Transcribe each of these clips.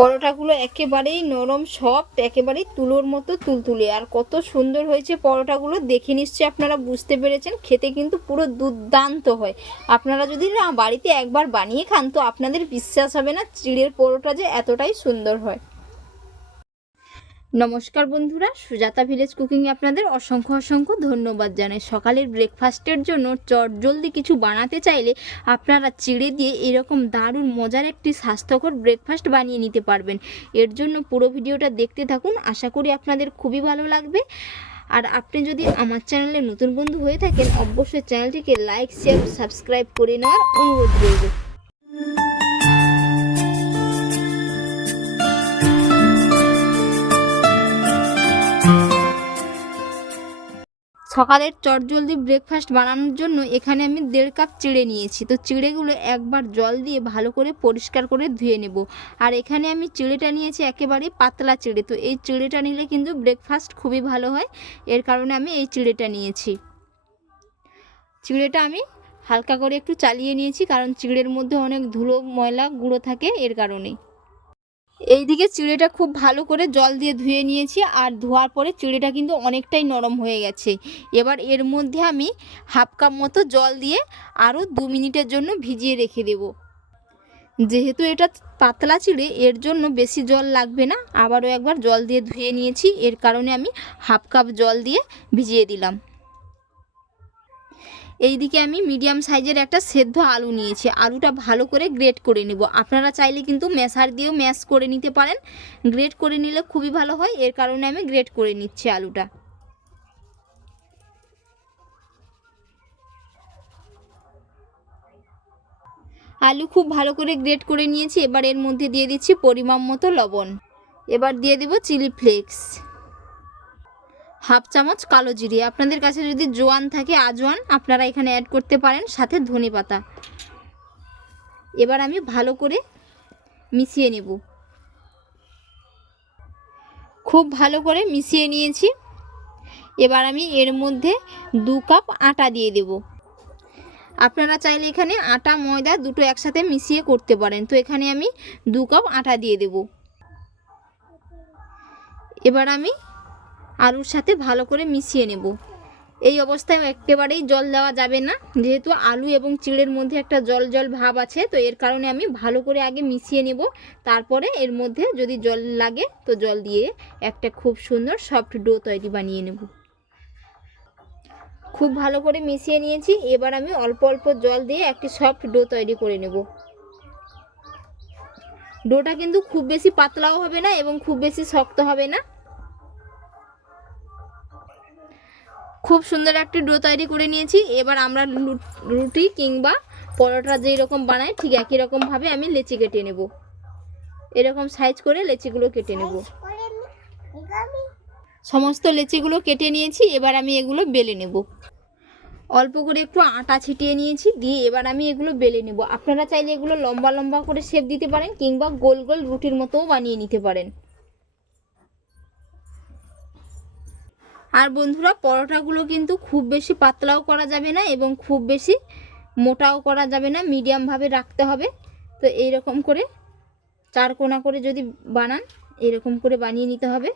পরোটাগুলো একেবারেই নরম সফট একেবারেই তুলোর মতো তুলতুলে। আর কত সুন্দর হয়েছে পরোটাগুলো, দেখে নিশ্চয়ই আপনারা বুঝতে পেরেছেন, খেতে কিন্তু পুরো দুর্দান্ত হয়। আপনারা যদি না বাড়িতে একবার বানিয়ে খান, তো আপনাদের বিশ্বাস হবে না, চিড়ের পরোটা যে এতটাই সুন্দর হয়। নমস্কার বন্ধুরা, সুজাতা ভিলেজ কুকিংয়ে আপনাদের অসংখ্য অসংখ্য ধন্যবাদ জানাই। সকালের ব্রেকফাস্টের জন্য চট জলদি কিছু বানাতে চাইলে আপনারা চিড়ে দিয়ে এরকম দারুণ মজার একটি স্বাস্থ্যকর ব্রেকফাস্ট বানিয়ে নিতে পারবেন। এর জন্য পুরো ভিডিওটা দেখতে থাকুন, আশা করি আপনাদের খুবই ভালো লাগবে। আর আপনি যদি আমার চ্যানেলে নতুন বন্ধু হয়ে থাকেন, অবশ্যই চ্যানেলটিকে লাইক শেয়ার সাবস্ক্রাইব করে নেওয়ার অনুরোধ রইল। সকালের চটজলদি ব্রেকফাস্ট বানানোর জন্য এখানে আমি দেড় কাপ চিড়ে নিয়েছি। তো চিড়েগুলো একবার জল দিয়ে ভালো করে পরিষ্কার করে ধুয়ে নেব। আর এখানে আমি চিড়েটা নিয়েছি একেবারে পাতলা চিড়ে। তো এই চিড়েটা নিলে কিন্তু ব্রেকফাস্ট খুবই ভালো হয়। এর কারণে আমি এই চিড়েটা নিয়েছি। চিড়েটা আমি হালকা করে একটু চালিয়ে নিয়েছি, কারণ চিড়ের মধ্যে অনেক ধুলো, ময়লা, গুঁড়ো থাকে এর কারণেই। এইদিকে চিড়েটা খুব ভালো করে জল দিয়ে ধুয়ে নিয়েছি আর ধোয়ার পরে চিড়েটা কিন্তু অনেকটাই নরম হয়ে গেছে। এবার এর মধ্যে আমি হাফ কাপ মতো জল দিয়ে আরও দু মিনিটের জন্য ভিজিয়ে রেখে দেব। যেহেতু এটা পাতলা চিড়ে, এর জন্য বেশি জল লাগবে না। আবারও একবার জল দিয়ে ধুয়ে নিয়েছি। এর কারণে আমি হাফ কাপ জল দিয়ে ভিজিয়ে দিলাম। এইদিকে আমি মিডিয়াম সাইজের একটা সেদ্ধ আলু নিয়েছি। আলুটা ভালো করে গ্রেট করে নেব। আপনারা চাইলে কিন্তু ম্যাশার দিয়েও ম্যাশ করে নিতে পারেন। গ্রেট করে নিলে খুবই ভালো হয়। এর কারণে আমি গ্রেট করে নিচ্ছি আলুটা। আলু খুব ভালো করে গ্রেট করে নিয়েছি। এবার এর মধ্যে দিয়ে দিচ্ছি পরিমাণ মতো লবণ। এবার দিয়ে দেব চিলি ফ্লেক্স। হাফ চামচ কালো জিরে। আপনাদের কাছে যদি জোয়ান থাকে আজওয়ান আপনারা এখানে অ্যাড করতে পারেন, সাথে ধনে পাতা। এবার আমি ভালো করে মিশিয়ে নেব। খুব ভালো করে মিশিয়ে নিয়েছি। এবার আমি এর মধ্যে দু কাপ আটা দিয়ে দেব। আপনারা চাইলে এখানে আটা, ময়দা দুটো একসাথে মিশিয়ে করতে পারেন। তো এখানে আমি দু কাপ আটা দিয়ে দেব। এবার আমি আলুর সাথে ভালো করে মিশিয়ে নেব। এই অবস্থায় একেবারেই জল দেওয়া যাবে না। যেহেতু আলু এবং চিড়ের মধ্যে একটা জল জল ভাব আছে, তো এর কারণে আমি ভালো করে আগে মিশিয়ে নেব। তারপরে এর মধ্যে যদি জল লাগে, তো জল দিয়ে একটা খুব সুন্দর সফট ডো তৈরি বানিয়ে নেব। খুব ভালো করে মিশিয়ে নিয়েছি। এবার আমি অল্প অল্প জল দিয়ে একটি সফট ডো তৈরি করে নেব। ডোটা কিন্তু খুব বেশি পাতলাও হবে না এবং খুব বেশি শক্ত হবে না। খুব সুন্দর একটি ডো তৈরি করে নিয়েছি। এবার আমরা রুটি কিংবা পরোটা যেই রকম বানাই, ঠিক একই রকমভাবে আমি লেচি কেটে নেব। এরকম সাইজ করে লেচিগুলো কেটে নেব। সমস্ত লেচিগুলো কেটে নিয়েছি, এবার আমি এগুলো বেলে নেব। অল্প করে একটু আটা ছিটিয়ে নিয়েছি, দিয়ে এবার আমি এগুলো বেলে নেব। আপনারা চাইলে এগুলো লম্বা লম্বা করে শেপ দিতে পারেন কিংবা গোল গোল রুটির মতোও বানিয়ে নিতে পারেন। আর বন্ধুরা, পরোটাগুলো কিন্তু খুব বেশি পাতলাও করা যাবে না এবং খুব বেশি মোটাও করা যাবে না মিডিয়ামভাবে রাখতে হবে। তো এই রকম করে চার কোনা করে যদি বানান এরকম করে বানিয়ে নিতে হবে।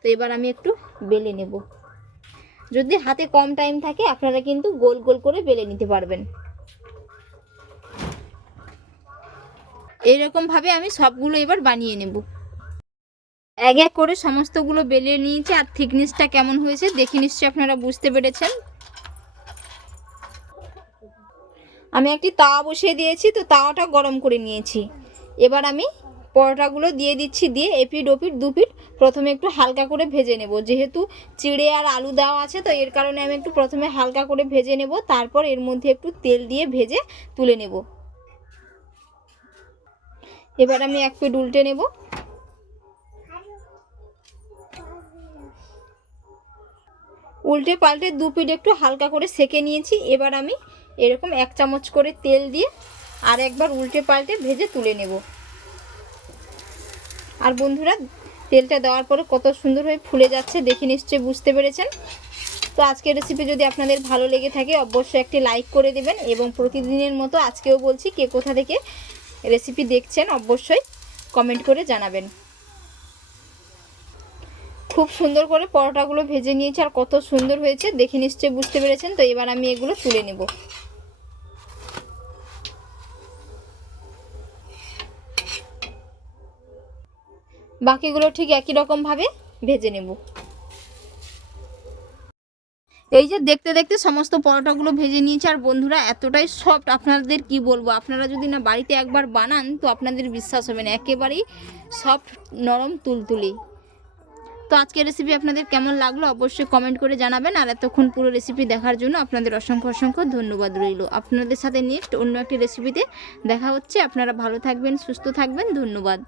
তো এবার আমি একটু বেলে নেব। যদি হাতে কম টাইম থাকে, আপনারা কিন্তু গোল গোল করে বেলে নিতে পারবেন। এইরকমভাবে আমি সবগুলো এবার বানিয়ে নেব। এক এক করে সমস্তগুলো বেলে নিয়েছি, আর থিকনেসটা কেমন হয়েছে দেখে নিশ্চয়ই আপনারা বুঝতে পেরেছেন। আমি একটি তাওয়া বসিয়ে দিয়েছি, তো তাওয়াটা গরম করে নিয়েছি। এবার আমি পরোটাগুলো দিয়ে দিচ্ছি, দিয়ে এপিড ওপিড দুপিড প্রথমে একটু হালকা করে ভেজে নেব। যেহেতু চিড়ে আর আলু দেওয়া আছে, তো এর কারণে আমি একটু প্রথমে হালকা করে ভেজে নেব, তারপর এর মধ্যে একটু তেল দিয়ে ভেজে তুলে নেব। এবার আমি এক পিট উল্টে নেব। উল্টে পাল্টে দু পিঠ একটু হালকা করে সেকে নিয়েছি। এবার আমি এরকম এক চামচ করে তেল দিয়ে আর একবার উল্টে পাল্টে ভেজে তুলে নেব। আর বন্ধুরা, তেলটা দেওয়ার পরে কত সুন্দর হয়ে ফুলে যাচ্ছে দেখে নিশ্চয়ই বুঝতে পেরেছেন। তো আজকের রেসিপি যদি আপনাদের ভালো লেগে থাকে, অবশ্যই একটি লাইক করে দেবেন এবং প্রতিদিনের মতো আজকেও বলছি কে কোথা থেকে রেসিপি দেখছেন, অবশ্যই কমেন্ট করে জানাবেন। খুব সুন্দর করে পরোটাগুলো ভেজে নিয়েছি আর কত সুন্দর হয়েছে, দেখে নিশ্চয়ই বুঝতে পেরেছেন, তো এবার আমি এগুলো তুলে নেব। বাকিগুলো ঠিক একই রকমভাবে ভেজে নেব। এই যে দেখতে দেখতে সমস্ত পরোটাগুলো ভেজে নিয়েছে, আর বন্ধুরা এতটাই সফট আপনাদের কি বলব? আপনারা যদি না বাড়িতে একবার বানান, তো আপনাদের বিশ্বাস হবে না, একেবারেই সফট নরম, তুলতুলি। তো আজকের রেসিপি আপনাদের কেমন লাগল অবশ্যই কমেন্ট করে জানাবেন। আর এতক্ষণ পুরো রেসিপি দেখার জন্য আপনাদের অসংখ্য অসংখ্য ধন্যবাদ রইল। আপনাদের সাথে নেক্সট অন্য একটি রেসিপিতে দেখা হচ্ছে। আপনারা ভালো থাকবেন, সুস্থ থাকবেন। ধন্যবাদ।